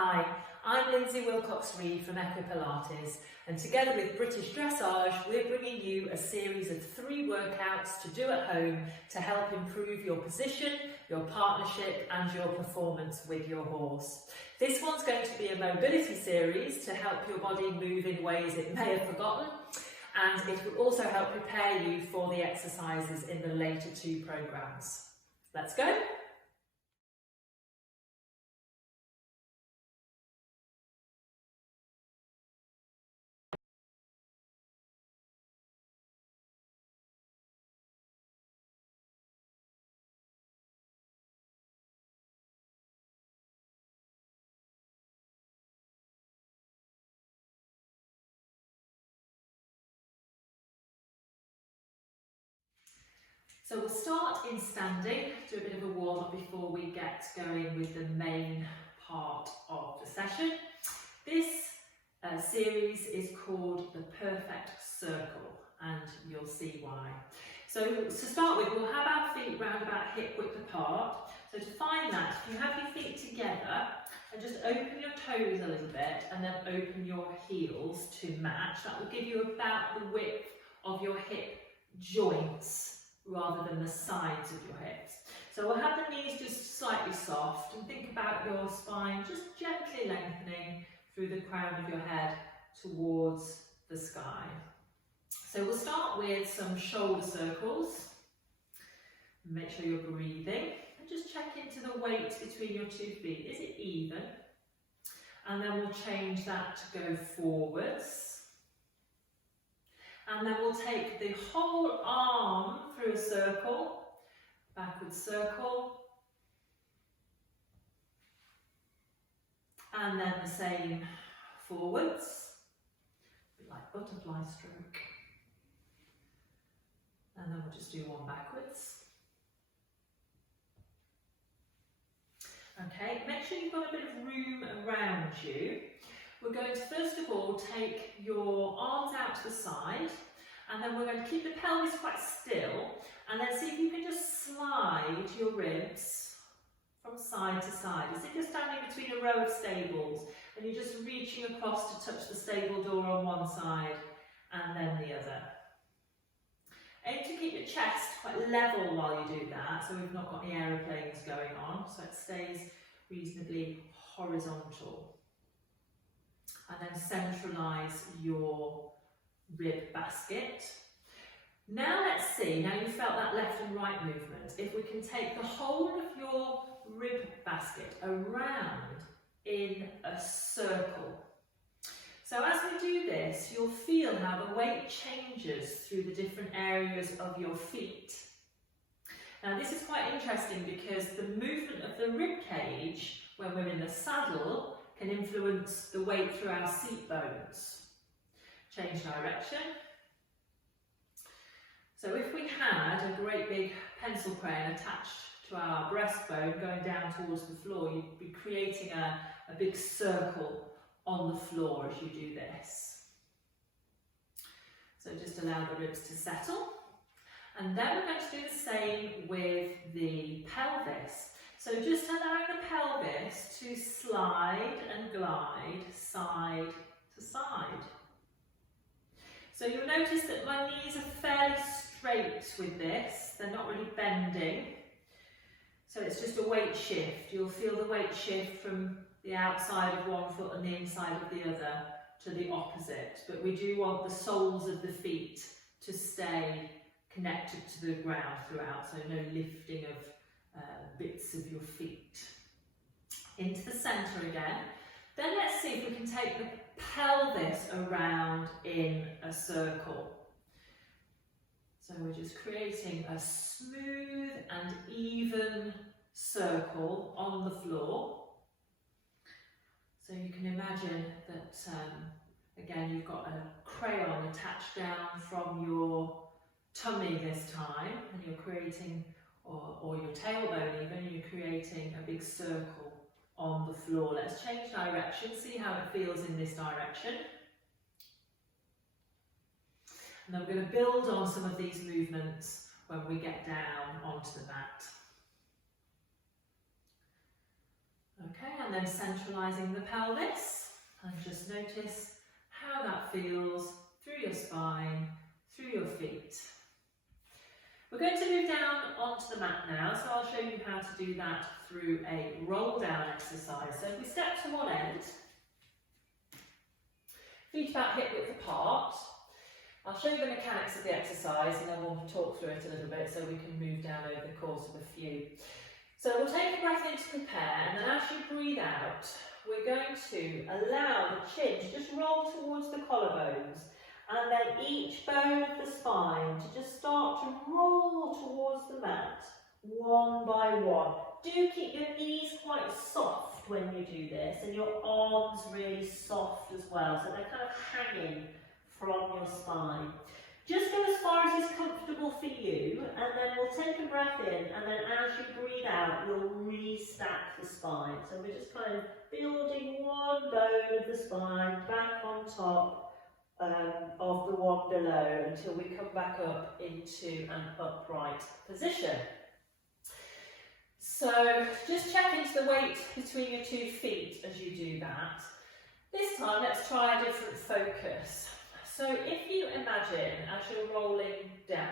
Hi, I'm Lindsay Wilcox-Reid from Equipilates, and together with British Dressage, we're bringing you a series of 3 workouts to do at home to help improve your position, your partnership and your performance with your horse. This one's going to be a mobility series to help your body move in ways it may have forgotten, and it will also help prepare you for the exercises in the later 2 programs. Let's go! So we'll start in standing, do a bit of a warm up before we get going with the main part of the session. This series is called the Perfect Circle, and you'll see why. So to start with, we'll have our feet round about hip width apart. So to find that, if you have your feet together and just open your toes a little bit and then open your heels to match, that will give you about the width of your hip joints rather than the sides of your hips. So we'll have the knees just slightly soft, and think about your spine just gently lengthening through the crown of your head towards the sky. So we'll start with some shoulder circles. Make sure you're breathing and just check into the weight between your 2 feet. Is it even? And then we'll change that to go forwards. And then we'll take the whole arm through a circle, backwards circle, and then the same forwards, a bit like butterfly stroke. And then we'll just do one backwards. Okay, make sure you've got a bit of room around you. We're going to first of all take your arms out to the side, and then we're going to keep the pelvis quite still, and then see if you can just slide your ribs from side to side, as if you're standing between a row of stables and you're just reaching across to touch the stable door on one side and then the other. Aim to keep your chest quite level while you do that, so we've not got any aeroplanes going on, so it stays reasonably horizontal. And then centralise your rib basket. Now let's see, now you've felt that left and right movement, if we can take the whole of your rib basket around in a circle. So as we do this, you'll feel how the weight changes through the different areas of your feet. Now this is quite interesting because the movement of the rib cage when we're in the saddle can influence the weight through our seat bones. Change direction. So if we had a great big pencil crane attached to our breastbone going down towards the floor, you'd be creating a big circle on the floor as you do this. So just allow the ribs to settle. And then we're going to do the same with the pelvis. So just allowing the pelvis to slide and glide side to side. So you'll notice that my knees are fairly straight with this, they're not really bending. So it's just a weight shift. You'll feel the weight shift from the outside of one foot and the inside of the other to the opposite. But we do want the soles of the feet to stay connected to the ground throughout, so no lifting of bits of your feet. Into the centre again. Then let's see if we can take the pelvis around in a circle. So we're just creating a smooth and even circle on the floor. So you can imagine that, again, you've got a crayon attached down from your tummy this time, and you're creating, or your tailbone even, you're creating a big circle on the floor. Let's change direction, see how it feels in this direction. And then we're going to build on some of these movements when we get down onto the mat. Okay, and and then centralising the pelvis, and just notice how that feels through your spine, through your feet. We're going to move down onto the mat now, so I'll show you how to do that through a roll down exercise. So if we step to one end, feet about hip width apart. I'll show you the mechanics of the exercise and then we'll talk through it a little bit so we can move down over the course of a few. So we'll take a breath in to prepare, and then as you breathe out, we're going to allow the chin to just roll towards the collarbones, and then each bone of the spine to just start to roll towards the mat, one by one. Do keep your knees quite soft when you do this, and your arms really soft as well, so they're kind of hanging from your spine. Just go as far as is comfortable for you, and then we'll take a breath in, and then as you breathe out, we'll restack the spine. So we're just kind of building one bone of the spine back on top of the one below until we come back up into an upright position. So just check into the weight between your 2 feet as you do that. This time let's try a different focus. So if you imagine as you're rolling down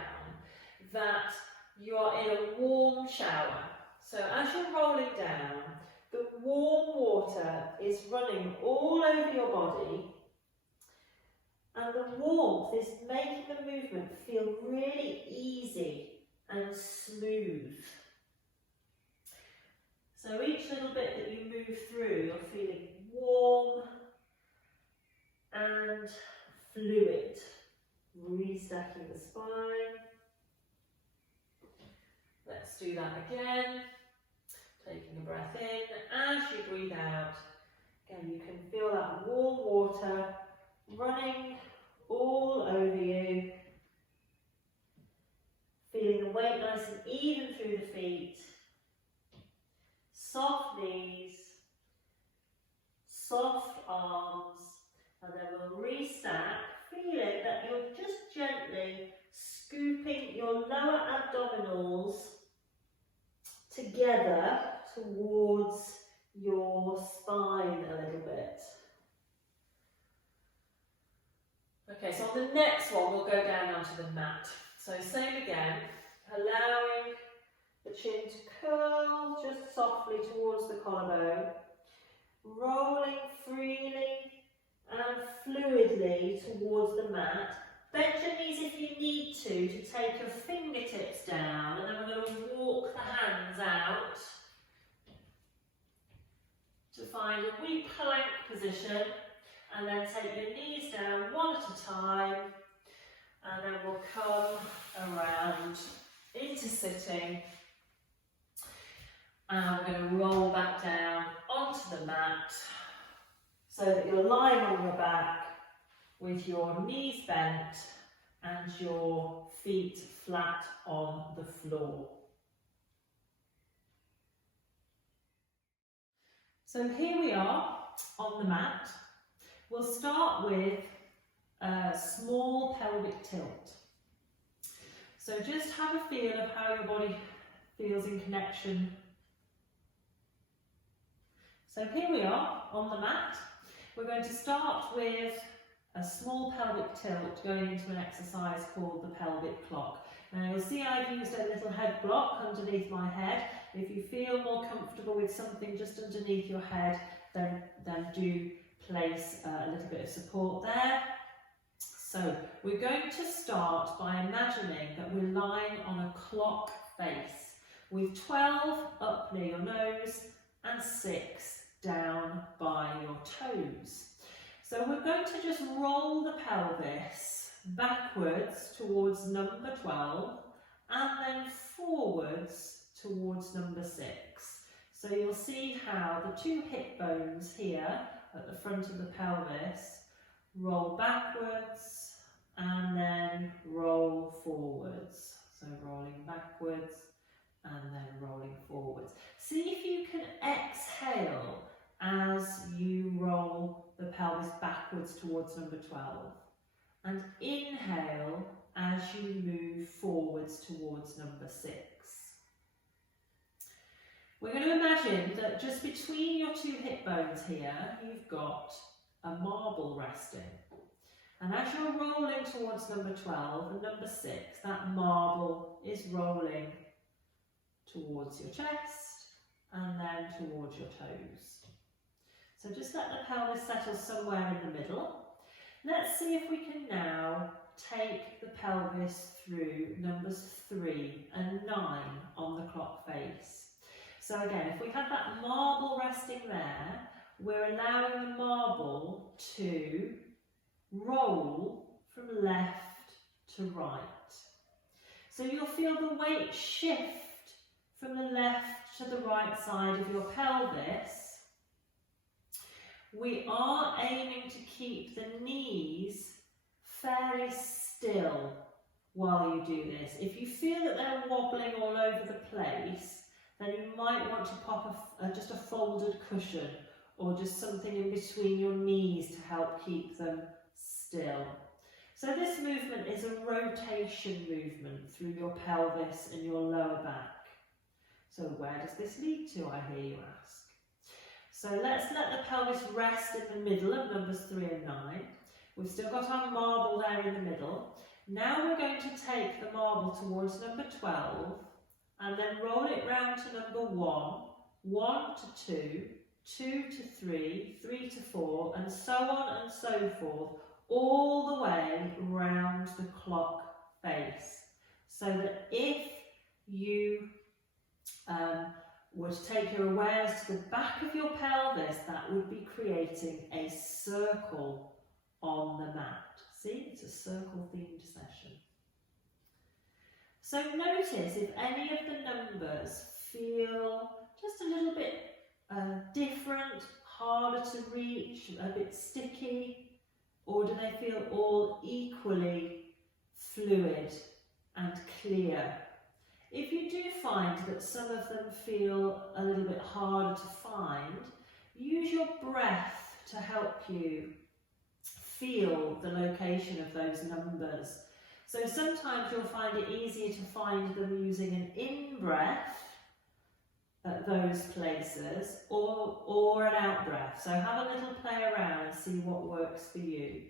that you are in a warm shower. So as you're rolling down, the warm water is running all over your body, and the warmth is making the movement feel really easy and smooth. So each little bit that you move through, you're feeling warm and fluid. Restacking the spine. Let's do that again. Taking a breath in. As you breathe out, again you can feel that warm water running all over you. Feeling the weight nice and even through the feet. Soft knees, soft arms, and then we'll restack, feeling that you're just gently scooping your lower abdominals together towards your spine a little bit. Okay, so on the next one we'll go down onto the mat. So same again, allowing the chin to curl just softly towards the collarbone, rolling freely and fluidly towards the mat. Bend your knees if you need to take your fingertips down, and then we're going to walk the hands out to find a wee plank position, and then take your knees down one at a time, and then we'll come around into sitting, and we're going to roll back down onto the mat so that you're lying on your back with your knees bent and your feet flat on the floor. So here we are on the mat. We'll start with a small pelvic tilt. So just have a feel of how your body feels in connection. So here we are on the mat. We're going to start with a small pelvic tilt going into an exercise called the pelvic clock. Now you'll see I've used a little head block underneath my head. If you feel more comfortable with something just underneath your head, then do place a little bit of support there. So we're going to start by imagining that we're lying on a clock face with 12 up near your nose and 6 down by your toes. So we're going to just roll the pelvis backwards towards number 12 and then forwards towards number 6. So you'll see how the 2 hip bones here at the front of the pelvis roll backwards and then roll forwards. So rolling backwards and then rolling forwards. See if you can exhale as you roll the pelvis backwards towards number 12, and inhale as you move forwards towards number 6. We're going to imagine that just between your two hip bones here, you've got a marble resting. And as you're rolling towards number 12 and number 6, that marble is rolling towards your chest and then towards your toes. So just let the pelvis settle somewhere in the middle. Let's see if we can now take the pelvis through numbers 3 and 9 on the clock face. So again, if we have that marble resting there, we're allowing the marble to roll from left to right. So you'll feel the weight shift from the left to the right side of your pelvis. We are aiming to keep the knees fairly still while you do this. If you feel that they're wobbling all over the place, then you might want to pop just a folded cushion or just something in between your knees to help keep them still. So this movement is a rotation movement through your pelvis and your lower back. So where does this lead to, I hear you ask? So let's let the pelvis rest in the middle of numbers 3 and 9. We've still got our marble there in the middle. Now we're going to take the marble towards number 12 and then roll it round to number 1, 1 to 2, 2 to 3, 3 to 4, and so on and so forth, all the way round the clock face. So that if you were to take your awareness to the back of your pelvis, that would be creating a circle on the mat. See, it's a circle themed session. So notice if any of the numbers feel just a little bit different, harder to reach, a bit sticky, or do they feel all equally fluid and clear? If you do find that some of them feel a little bit harder to find, use your breath to help you feel the location of those numbers. So sometimes you'll find it easier to find them using an in-breath at those places or an out-breath. So have a little play around and see what works for you.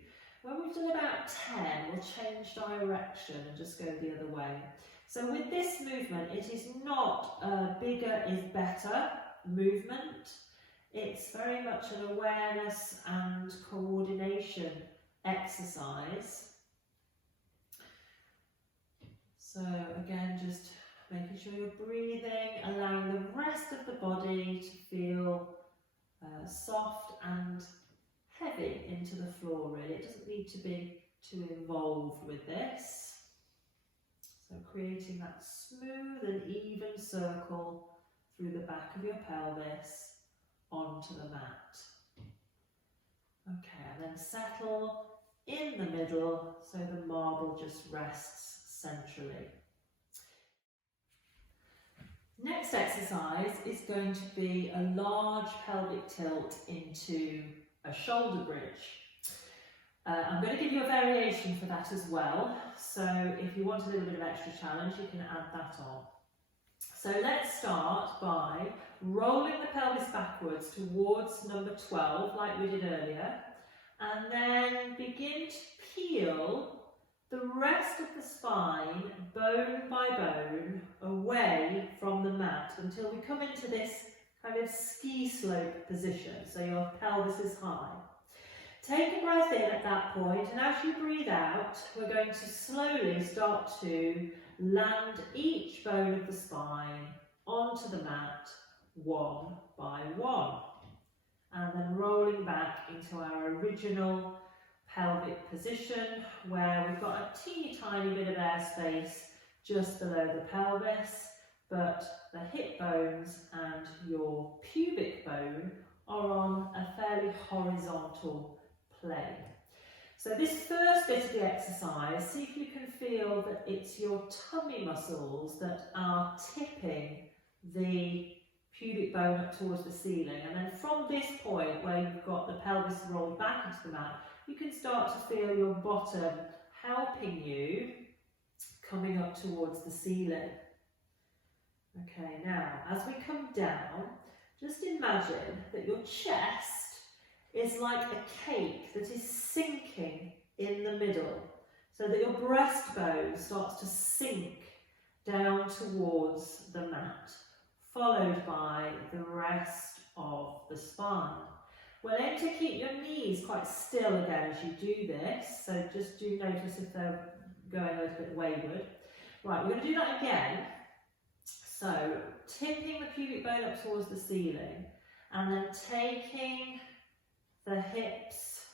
When we've done about 10, we'll change direction and just go the other way. So with this movement, it is not a bigger is better movement. It's very much an awareness and coordination exercise. So again, just making sure you're breathing, allowing the rest of the body to feel soft and heavy into the floor really. It doesn't need to be too involved with this. So creating that smooth and even circle through the back of your pelvis onto the mat. Okay, and then settle in the middle so the marble just rests centrally. Next exercise is going to be a large pelvic tilt into a shoulder bridge. I'm going to give you a variation for that as well, so if you want a little bit of extra challenge you can add that on. So let's start by rolling the pelvis backwards towards number 12 like we did earlier, and then begin to peel the rest of the spine bone by bone away from the mat until we come into this kind of ski slope position, so your pelvis is high. Take a breath in at that point, and as you breathe out, we're going to slowly start to land each bone of the spine onto the mat one by one, and then rolling back into our original pelvic position where we've got a teeny tiny bit of airspace just below the pelvis, but the hip bones and your pubic bone are on a fairly horizontal plane. So this first bit of the exercise, see if you can feel that it's your tummy muscles that are tipping the pubic bone up towards the ceiling, and then from this point where you've got the pelvis rolled back into the mat, you can start to feel your bottom helping you coming up towards the ceiling. Okay, now as we come down, just imagine that your chest is like a cake that is sinking in the middle, so that your breastbone starts to sink down towards the mat, followed by the rest of the spine. We'll aim to keep your knees quite still again as you do this, so just do notice if they're going a little bit wayward. Right, we're going to do that again. So, tipping the pubic bone up towards the ceiling, and then taking the hips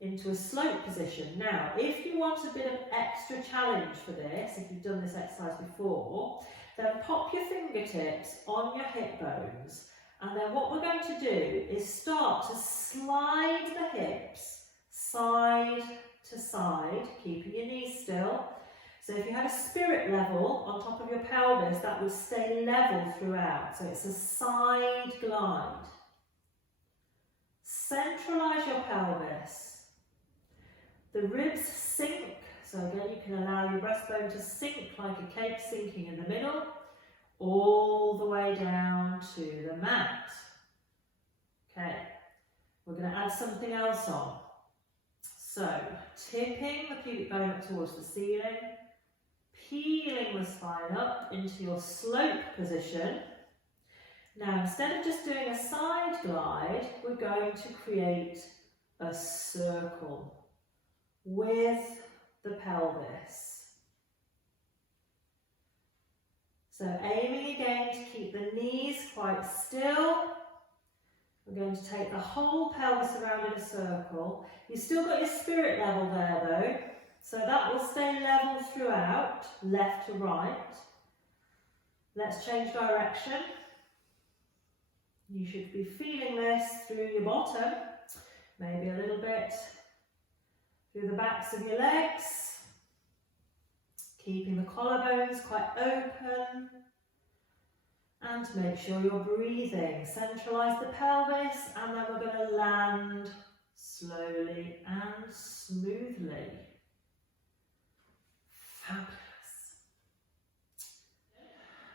into a slope position. Now, if you want a bit of extra challenge for this, if you've done this exercise before, then pop your fingertips on your hip bones, and then what we're going to do is start to slide the hips side to side, keeping your knees still. So if you had a spirit level on top of your pelvis, that would stay level throughout. So it's a side glide. Centralise your pelvis. The ribs sink, so again you can allow your breastbone to sink like a cake sinking in the middle, all the way down to the mat. Okay, we're going to add something else on. So, tipping the pubic bone up towards the ceiling, peeling the spine up into your slope position. Now, instead of just doing a side glide, we're going to create a circle with the pelvis. So aiming again to keep the knees quite still. We're going to take the whole pelvis around in a circle. You've still got your spirit level there though, so that will stay level throughout, left to right. Let's change direction. You should be feeling this through your bottom, maybe a little bit through the backs of your legs, keeping the collarbones quite open, and to make sure you're breathing. Centralise the pelvis, and then we're going to land slowly and smoothly. Fabulous.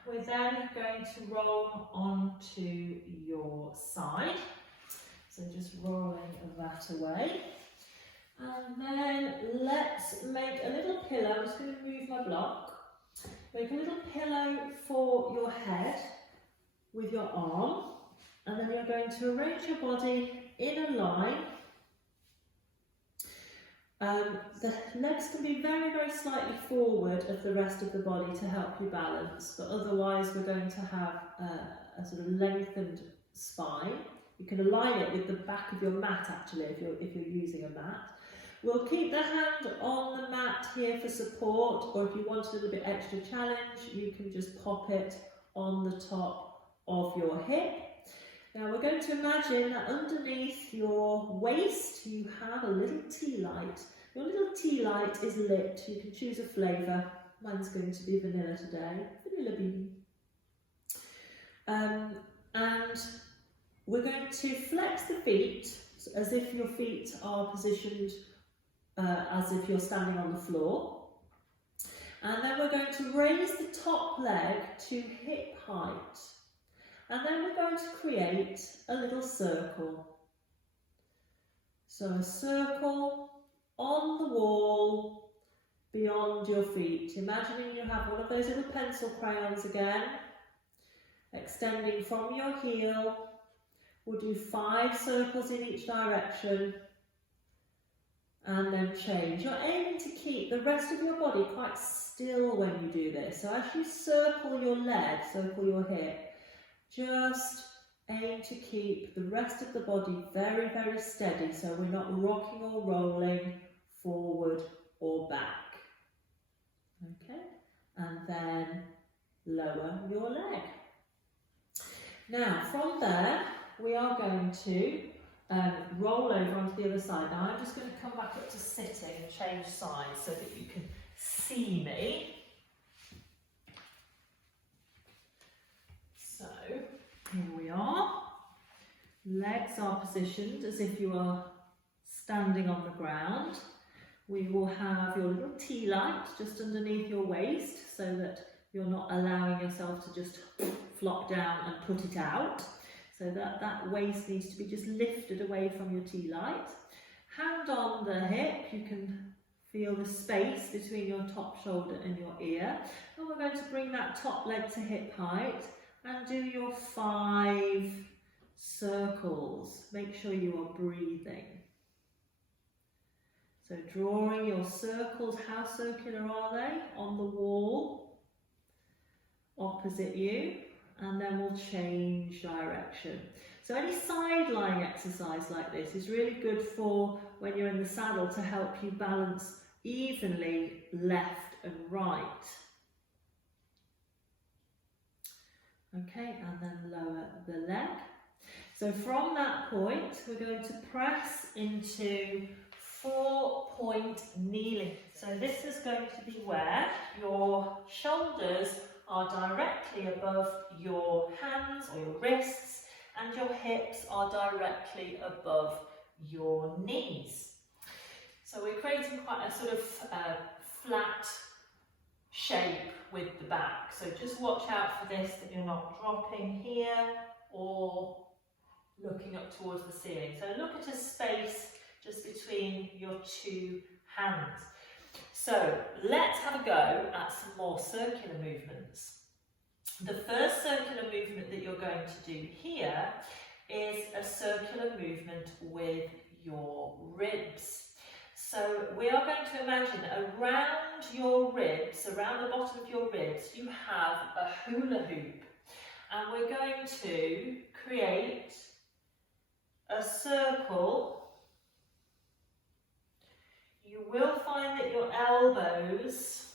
We're then going to roll onto your side. So just rolling that away. And then let's make a little pillow. I'm just going to move my block. Make a little pillow for your head with your arm. And then you're going to arrange your body in a line. The legs can be very, very slightly forward of the rest of the body to help you balance, but otherwise we're going to have a sort of lengthened spine. You can align it with the back of your mat actually if you're using a mat. We'll keep the hand on the mat here for support, or if you want a little bit extra challenge, you can just pop it on the top of your hip. Now we're going to imagine that underneath your waist you have a little tea light. Your little tea light is lit. You can choose a flavour. Mine's going to be vanilla today. Vanilla bean. And we're going to flex the feet as if your feet are positioned as if you're standing on the floor. And then we're going to raise the top leg to hip height. And then we're going to create a little circle. So a circle on the wall beyond your feet. Imagining you have one of those little pencil crayons again, extending from your heel. We'll do 5 circles in each direction and then change. You're aiming to keep the rest of your body quite still when you do this. So as you circle your leg, circle your hip, just aim to keep the rest of the body very, very steady, so we're not rocking or rolling forward or back. Okay, and then lower your leg. Now from there we are going to roll over onto the other side. Now I'm just going to come back up to sitting and change sides so that you can see me. So here we are. Legs are positioned as if you are standing on the ground. We will have your little tea light just underneath your waist so that you're not allowing yourself to just flop down and put it out. So that waist needs to be just lifted away from your T-light. Hand on the hip, you can feel the space between your top shoulder and your ear. And we're going to bring that top leg to hip height and do your 5 circles. Make sure you are breathing. So drawing your circles, how circular are they? On the wall, opposite you, and then we'll change direction. So any side lying exercise like this is really good for when you're in the saddle to help you balance evenly left and right. Okay, and then lower the leg. So from that point, we're going to press into 4-point kneeling. So this is going to be where your shoulders are directly above your hands or your wrists, and your hips are directly above your knees. So we're creating quite a sort of flat shape with the back. So just watch out for this, that you're not dropping here or looking up towards the ceiling. So look at a space just between your 2 hands. So let's have a go at some more circular movements. The first circular movement that you're going to do here is a circular movement with your ribs. So we are going to imagine around your ribs, around the bottom of your ribs, you have a hula hoop. And we're going to create a circle. You will find that your elbows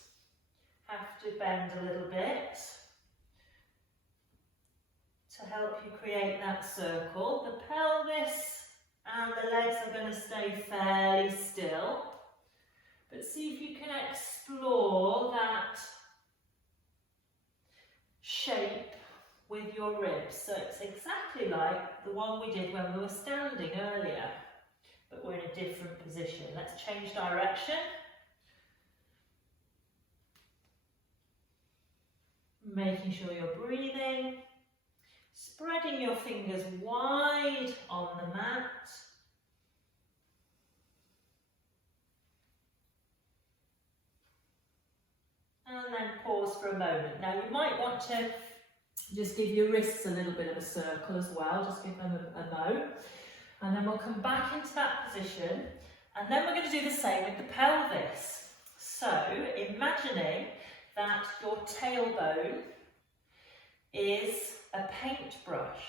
have to bend a little bit to help you create that circle. The pelvis and the legs are going to stay fairly still, but see if you can explore that shape with your ribs. So it's exactly like the one we did when we were standing earlier, but we're in a different position. Let's change direction. Making sure you're breathing. Spreading your fingers wide on the mat. And then pause for a moment. Now you might want to just give your wrists a little bit of a circle as well, just give them a mo. And then we'll come back into that position, and then we're going to do the same with the pelvis. So imagining that your tailbone is a paintbrush.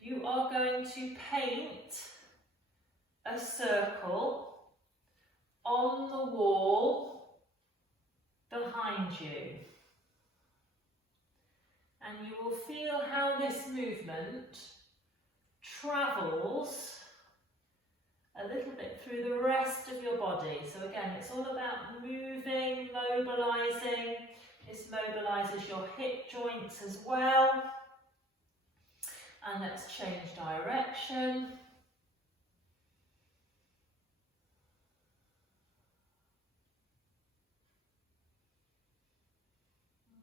You are going to paint a circle on the wall behind you. And you will feel how this movement travels a little bit through the rest of your body. So again, it's all about moving, mobilising. This mobilises your hip joints as well. And let's change direction.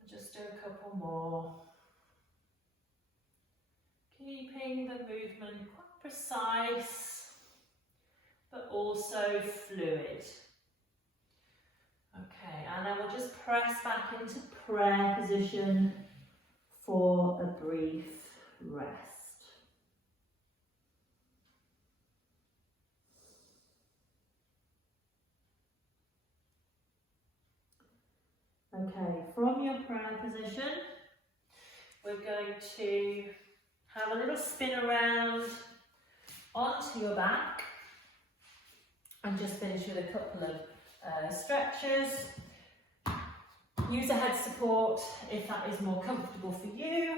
Just do a couple more. Keeping the movement quite precise, but also fluid. Okay, and then we'll just press back into prayer position for a brief rest. Okay, from your prayer position, we're going to have a little spin around onto your back and just finish with a couple of stretches. Use a head support if that is more comfortable for you.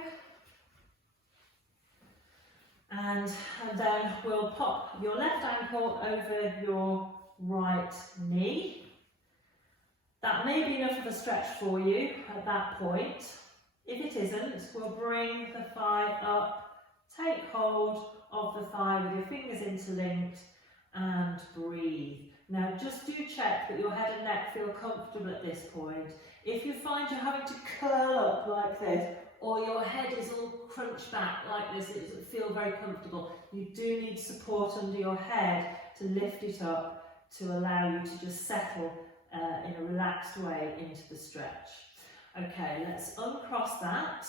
And then we'll pop your left ankle over your right knee. That may be enough of a stretch for you at that point. If it isn't, we'll bring the thigh up, take hold of the thigh with your fingers interlinked and breathe. Now just do check that your head and neck feel comfortable at this point. If you find you're having to curl up like this, or your head is all crunched back like this, it doesn't feel very comfortable. You do need support under your head to lift it up to allow you to just settle in a relaxed way into the stretch. Okay, let's uncross that.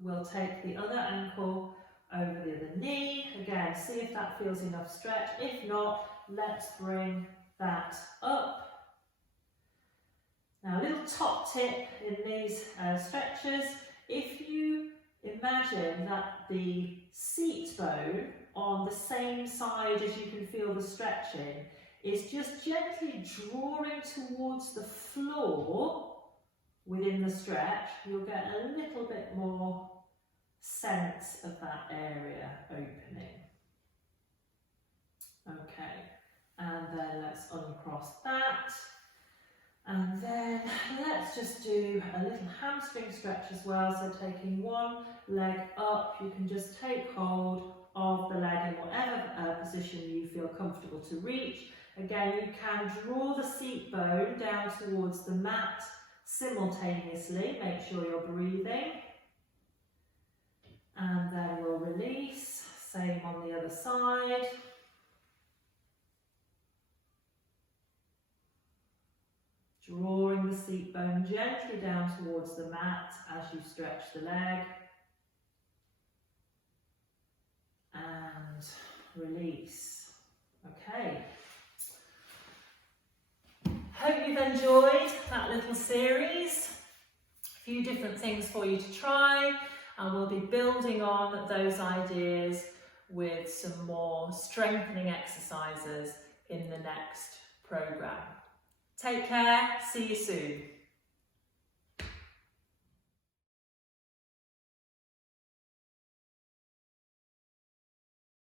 We'll take the other ankle over the other knee. Again, see if that feels enough stretch. If not, let's bring that up. Now, a little top tip in these stretches, if you imagine that the seat bone on the same side as you can feel the stretching is just gently drawing towards the floor within the stretch, you'll get a little bit more sense of that area opening. Okay, and then let's uncross that. And then let's just do a little hamstring stretch as well. So taking one leg up, you can just take hold of the leg in whatever position you feel comfortable to reach. Again, you can draw the seat bone down towards the mat simultaneously. Make sure you're breathing. And then we'll release. Same on the other side. Drawing the seat bone gently down towards the mat as you stretch the leg. And release. Okay. Hope you've enjoyed that little series. A few different things for you to try, and we'll be building on those ideas with some more strengthening exercises in the next programme. Take care, see you soon.